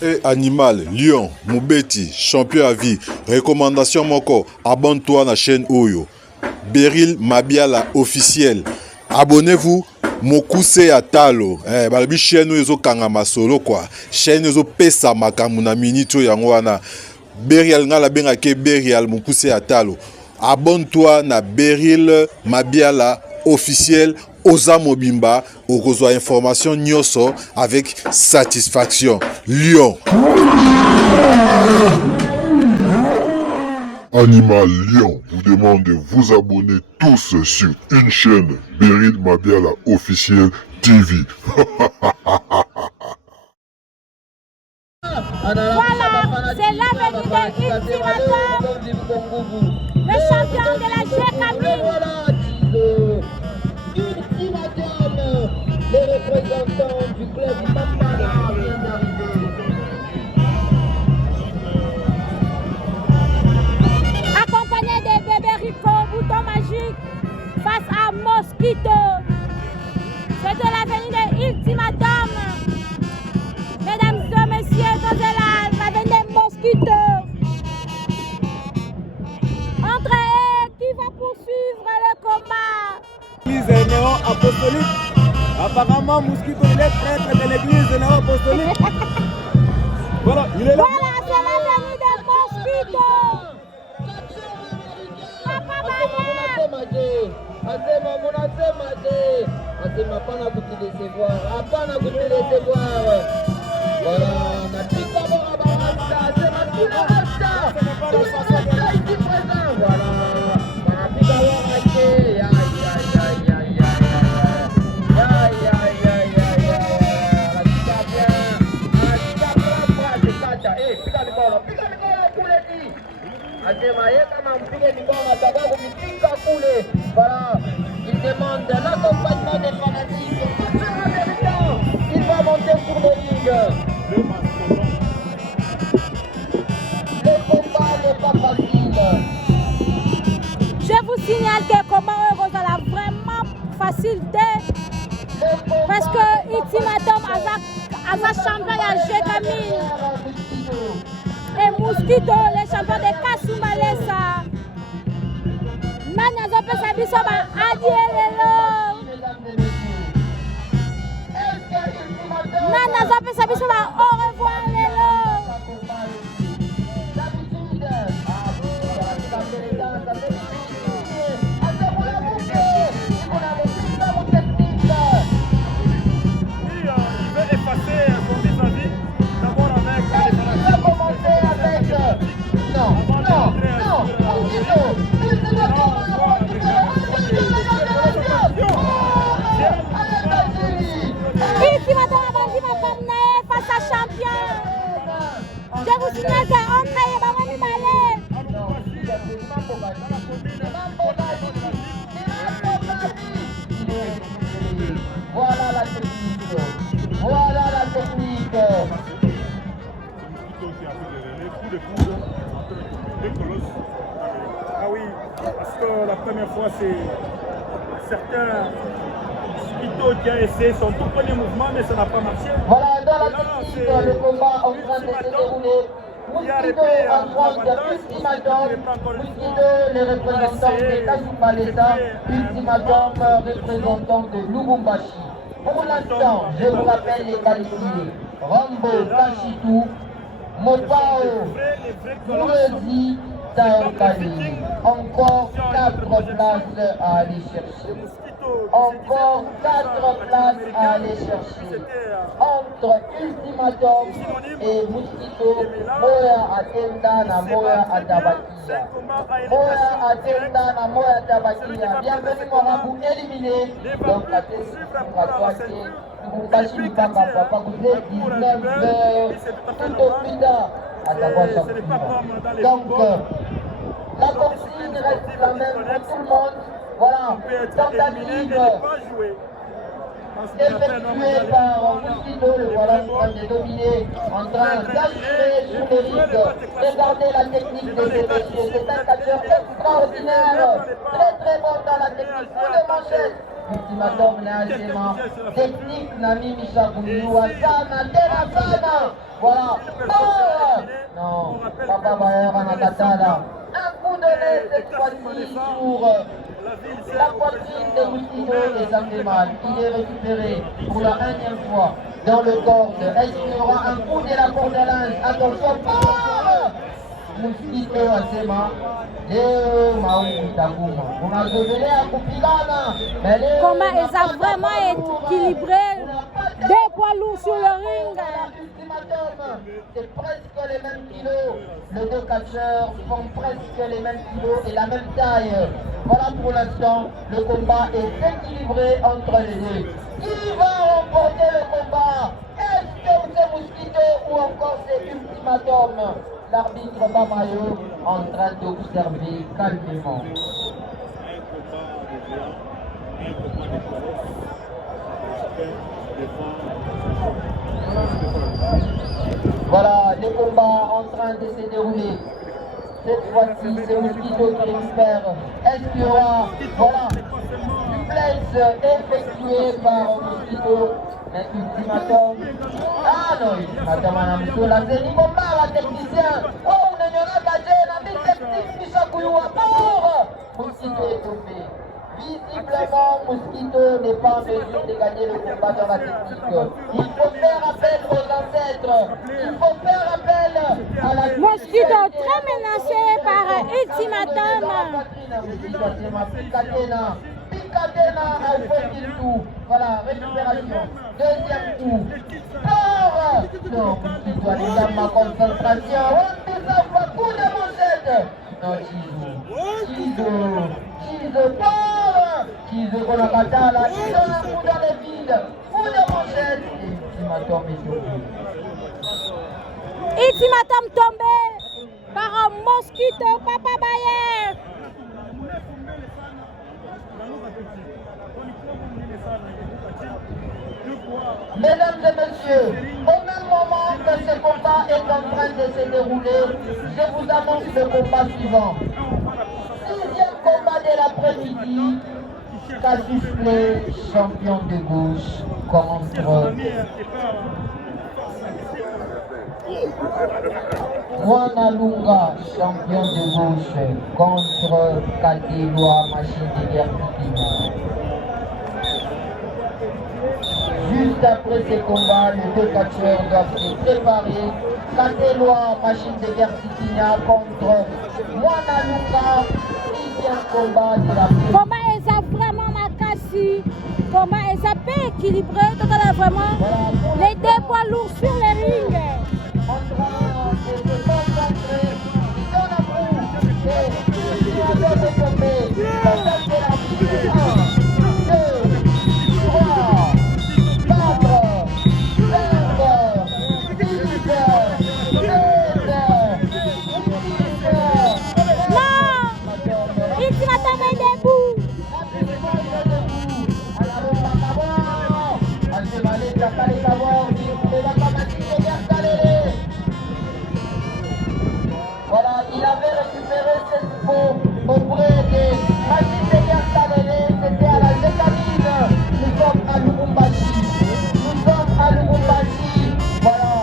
Et animal, lion, Moubeti, champion à vie. Recommandation moko, abonne-toi à la chaîne Oyo. Beryl Mabiala officiel. Abonnez-vous. Mokuse Atalo. Balabi chaîne Oyo kangama solo quoi. Chaîne Oyo pesa makamuna minito yango wana. Beryl ngala bengake Beryl Mokuse Atalo. Abonne-toi na Beryl Mabiala officiel. Oza Mobimba, okozwa information nyoso avec satisfaction. Lion. Animal Lion vous demande de vous abonner tous sur une chaîne Beryl Mabiala officiel TV. Voilà, c'est l'avenue de Ultimatum, le champion de la G-Cabine. Les représentants du club Mambala viennent d'arriver. Accompagné des bébés Rico, bouton magique, face à Mosquito. C'est de l'avenue de Ultimatum. Mesdames et messieurs, Gozelal, l'avenue de Mosquito. Entre eux, qui va poursuivre le combat? L'église néo-apostolique. Apparemment, Mosquito, il est prêtre de l'église néo-apostolique. Voilà, il est là. Voilà, c'est l'avenue de Mosquito. Papa Banya. Voilà, on a tout d'abord à Barasta, c'est ma tout la Rasta. Tout le monde est ici présent. Voilà, on a tout d'abord raqué. Voilà, il demande l'accompagnement des fanatiques. Il va monter sur le ring. Le combat n'est pas facile. Je vous signale que le combat est vraiment facilité. Parce que Ultimatum a sa champion à G-Cabine. Et Mosquito, les champions de Kasumalesa. Nana Zope Sabisoba, adieu lelo. Nana Zope Sabisoba, au revoir lelo. Je vous signale qu'on est pas mal Voilà la technique. Voilà la technique. Ah oui, parce que la première fois, c'est certains Mosquito qui a essayé son tout premier mouvement, mais ça n'a pas marché. Voilà, dans la technique, le combat en train de se dérouler. Mosquito en face de Ultimatum. Mosquito, les représentants de Kasumalesa. Ultimatum, représentant de Lubumbashi. Pour l'instant, je vous rappelle les qualifiés. Rambo, Kashitu, Mopao, Mourezi, Taokali. Encore 4 places à aller chercher. Encore 4 places à aller chercher. Entre Ultimatum et Mosquito, Moya Atenda na Moya Atabakia. Moya Atenda na Moya Atabakia. Bienvenue Morabu éliminé. Donc la question vous cachez le papa, papa, vous êtes 19 heures, tout au plus tard, à savoir chaque. Donc, la consigne reste la même pour tout le monde. Voilà, tentative effectuée par Mosquito, le voilà en train de dominer, en train d'assurer sur le ring. Regardez la technique de ces messieurs, c'est un catcheur extraordinaire, très bon dans la technique, coup de manchette. Ultimatum na alsema technique na mimi shakuliwa sana tena sana. Voilà. Non, Papa Bayer Anakatala. Un coup de nez cette fois-ci sur la poitrine de Moustido et ça fait mal. Il est récupéré pour la 1e fois dans le corps. Est-ce qu'il y aura un coup de la borderline? Attention, Mosquito asema leo Maumutaguma unazogelea kupigana. Comment ils ont vraiment équilibré deux poids lourds sur le ring. C'est presque les mêmes kilos. Les deux catcheurs font presque les mêmes kilos et la même taille. Voilà pour l'instant, le combat est équilibré entre les deux. Qui va remporter le combat? Est-ce que c'est Mosquito ou encore c'est Ultimatum? L'arbitre Bamayo en train d'observer calmement. Voilà, le combat en train de se dérouler. Cette fois-ci, c'est Mosquito qui récupère. Est-ce qu'il y aura, voilà, duplex effectué par Mosquito, mais Ultimatum. Ah non, Ultimatum, Anamsoula, c'est Nikomba, la technicien. Oh, on est en a mis technique, Michakouou à bord. Mosquito est tombé. Visiblement, Mosquito n'est pas en mesure de gagner le combat dans la technique. Il faut faire appel aux ancêtres. Il faut faire appel à la... Mosquito très menacé par Ultimatum. Picadena a fait le tout. Voilà, récupération. Deuxième coup. Sort. Non, Mosquito a déjà ma concentration. On dit ça, pas coup de manchette. Non, Chizo part. Chizo qu'on a katala. Il donne un coup dans les vides. Coup de manchette. Et Ultimatum est tombé. Ultimatum tombé par un Mosquito, Papa Bayer. Mesdames et messieurs, au même moment que ce combat est en train de se dérouler, je vous annonce le combat suivant. 6e combat de l'après-midi, Cassius Clay, champion de gauche, contre Juana Lunga, champion de gauche, contre Kateloa, machine de guerre Pikina. Juste après ces combats, les deux catcheurs doivent se préparer. Kateloa, machine de guerre Pikina, contre Juana Lunga, 6e combat de l'après-midi. Comment ils ont vraiment marqué, comment ils ont pu équilibrer totalement vraiment les deux poids lourds sur le ring. En train de se concentrer, ils donnent un coup et ils doivent se tomber. Contactez l'arbitre. 1, 2, 3, 4, 5, 6, 7, 8. Non, Ultimatum est debout. Voilà, il avait récupéré cette peau auprès des machines de guerre Salélé, c'était à la Gétamine. Nous sommes à Lubumbashi. Voilà,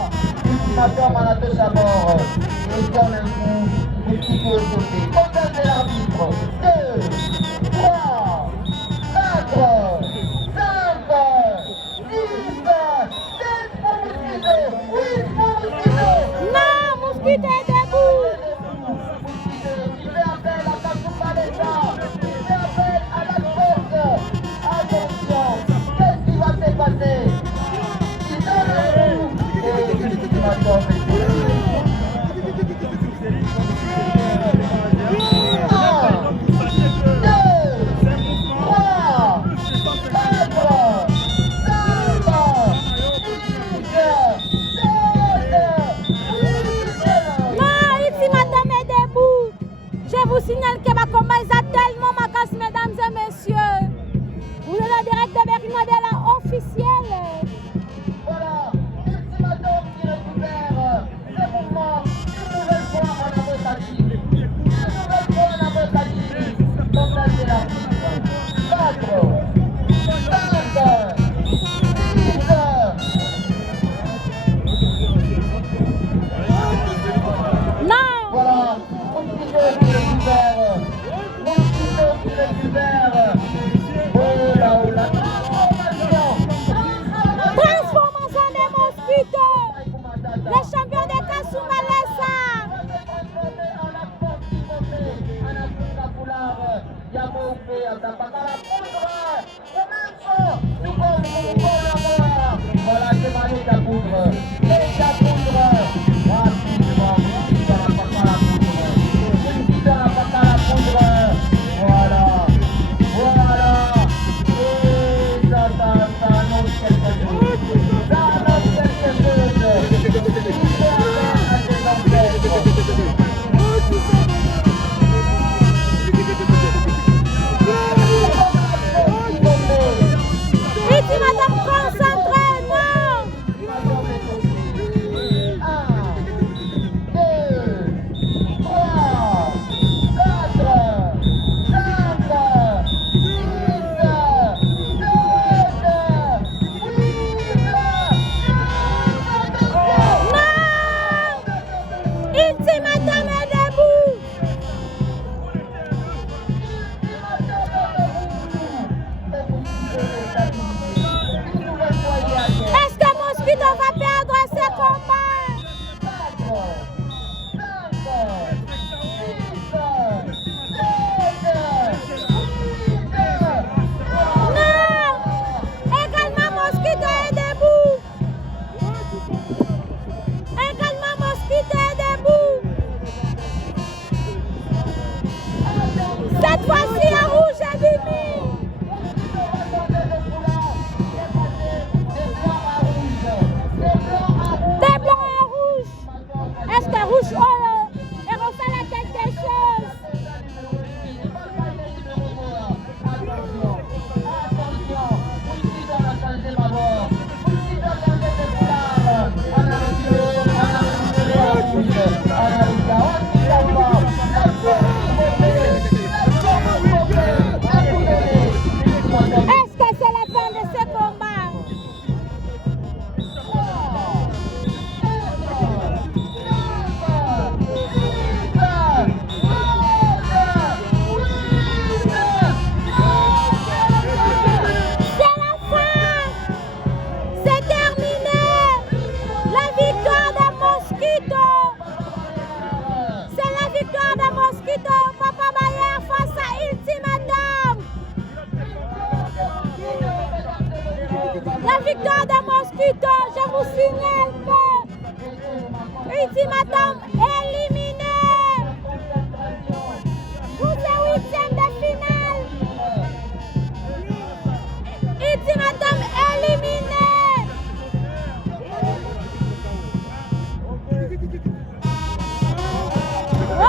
Ultimatum à la touche à mort. Et donne un coup, le petit coup est sauté. Comptez l'arbitre. 2, 3, 4, 5, 6, 7 pour Mosquito. 8 pour Mosquito. Non, Mosquito est debout. Il fait appel à Kasumba Leta. Il fait appel à la force. Attention, qu'est-ce qui va se passer? Il donne un coup. Et Ultimatum est tombé. 1, 2, 3, 4, 5, 6, 7, 8. Non, Ultimatum est debout. Je vous signale que ma combat est tellement macasse, mesdames et messieurs. Vous êtes en direct de Berry Modèle officiel. Voilà, Ultimatum qui récupère les champions de Kasumbalesa. Voilà, c'est Mané ta poudre. Et ta poudre. Rapidement, voilà. Voilà. Et ça annonce quelque chose. Ça annonce quelque chose. Ici, madame, concentrée, non. 1, 2, 3, 4, 5, 6, 7, 8, Ultimatum est debout. Est-ce que Mosquito va perdre ses combats? Non. Également Mosquito est debout. Également Mosquito est debout. Cette fois-ci en rouge est Dimi. Des blancs et rouges. Est-ce que rouge et refait la quelque chose? Est-ce que c'est la fin de ce combat? C'est la fin. C'est terminé. La victoire de Mosquito. C'est la victoire de Mosquito. Papa Bayer face à Ultimatum. La victoire de Mosquito. Je vous signale que Ultimatum éliminé. Pour les huitièmes de finale. Ultimatum éliminé. Oh!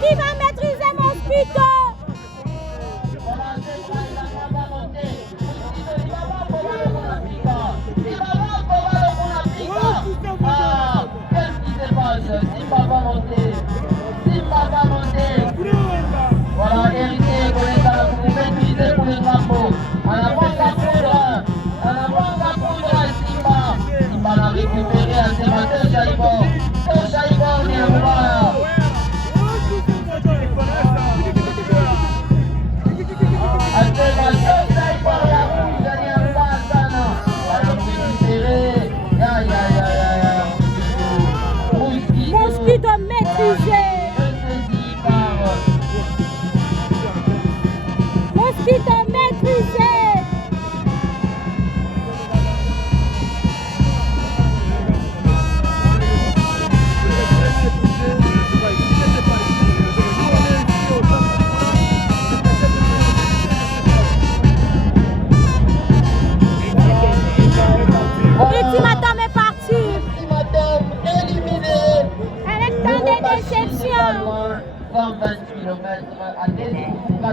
Qui va maîtriser Mosquito? Qu'est-ce qui se passe? Simba va monter. Simba va monter. Voilà, hérité, Goleta, vous pouvez utiliser pour le drapeau. En avant la poudre. En avant la poudre, Simba. Simba l'a récupéré à ses mains. Deux Jaibor, bien voilà. À ses mains, deux Jaibor, la rouge, elle est en bas, Sana. Elle l'a récupéré. Ya. Mosquito maîtrisé. Mosquito maîtrisé. Ultimatum est parti. Ultimatum éliminé. Avec tant de déceptions. 120 km à